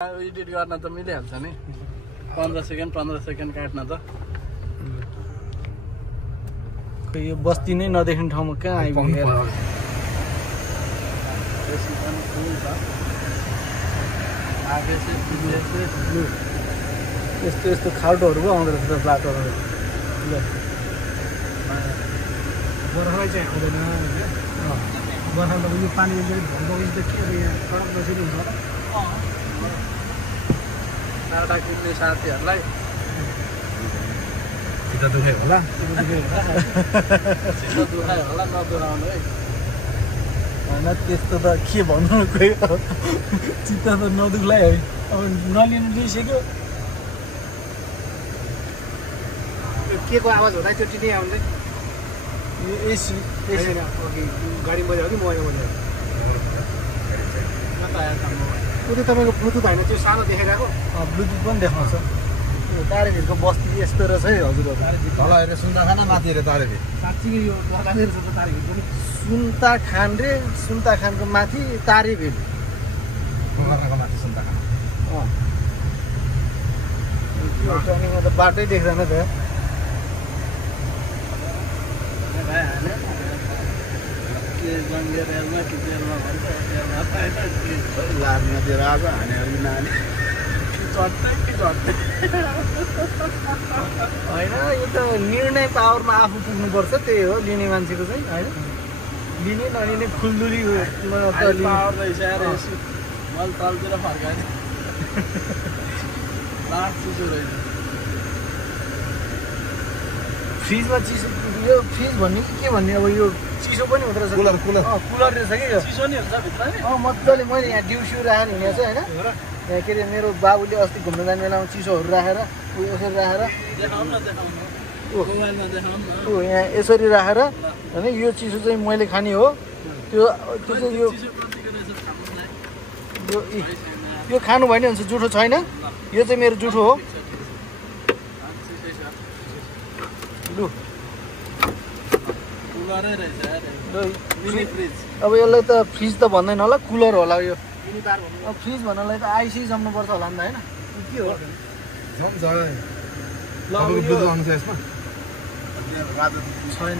edit गर्न त मिलिहाल्छ नि 15 सेकेन्ड काट्न त खै यो बस्ती नै नदेख्ने ठाउँमा कहाँ आइपुग्यो यस्तो यस्तो खाल्टोहरू पो आउँदो रहेछ बाटोहरू ल बर्खालाई चाहिँ आउँदैन बर्खामा त यो पानी भन्छ के सडक बसेको हुन्छ टाढा किन्ने साथीहरूलाई चित्त दुखायो होला चित्त दुखायो होला नदुखाउनु है होइन त्यस्तो त के भन्नु खोइ चित्त त नदुख्लाई है अब नलिनु लिइसक्यो के को आवाज हुँदा त्यो टिटी आउँदै यो एसी गाडी बजायो कि मोबाइल बजायो त्यो त तपाईँको ब्लुटुथ होइन त्यो सानो देखाइरहेको ब्लुटुथ पनि देखाउँछ तारेभिरको बस्ती यस्तो रहेछ है हजुरहरू तल हेरेर सुन्दा खाना माथि हेरेर तारेभिर साँच्चीकै यो बगाने रहेछ त तारेभिर पनि सुन्ता खान रे सुन्ता खानको माथि तारेभिर बगानको माथि सुन्दा खाना टर्निङमा त बाटै देख्दैन त के जङ्गे रेलमा कि जेलमा भन्छ जेलमा लाभमा दिएर आज हानेहरू नानी चढ्दै कि चढ्दै होइन यो त निर्णय पावरमा आफू पुग्नुपर्छ त्यही हो लिने मान्छेको चाहिँ होइन लिने नलिने खुल्दुली पावर रहेछ यार यसो मैले तलतिर फर्काएँ लास्ट चिसो रहेछ फ्रिजमा चिसो यो फ्रिज भन्ने कि के भन्ने अब यो चिसो पनि हुँदो रहेछ कुलर कुलर रहेछ कि यो चिसो नि हुन्छ भित्र नि मजाले मैले यहाँ डिउसिउ राखेर हिँडेको छु होइन यहाँ के अरे मेरो बाबुले अस्ति घुम्न जाने बेलामा चिसोहरू राखेर यसरी राखेर देखाउनु न देखाउनु मोबाइलमा देखाउनु न यहाँ यसरी राखेर होइन यो चिसो चाहिँ मैले खाने हो त्यो चाहिँ यो चिसो कतिको रहेछ थाहा यो खानु भयो भने हुन्छ जुठो छैन यो चाहिँ मेरो जुठो हो लु कुलरै रहेछ यार मिनी फ्रिज अब यसलाई त फ्रिज त भन्दैन होला कुलर होला यो अब फ्रिज भन्नलाई त आइसी जम्नुपर्छ होला नि त होइन के हो झन् ल अब यो यसमा छैन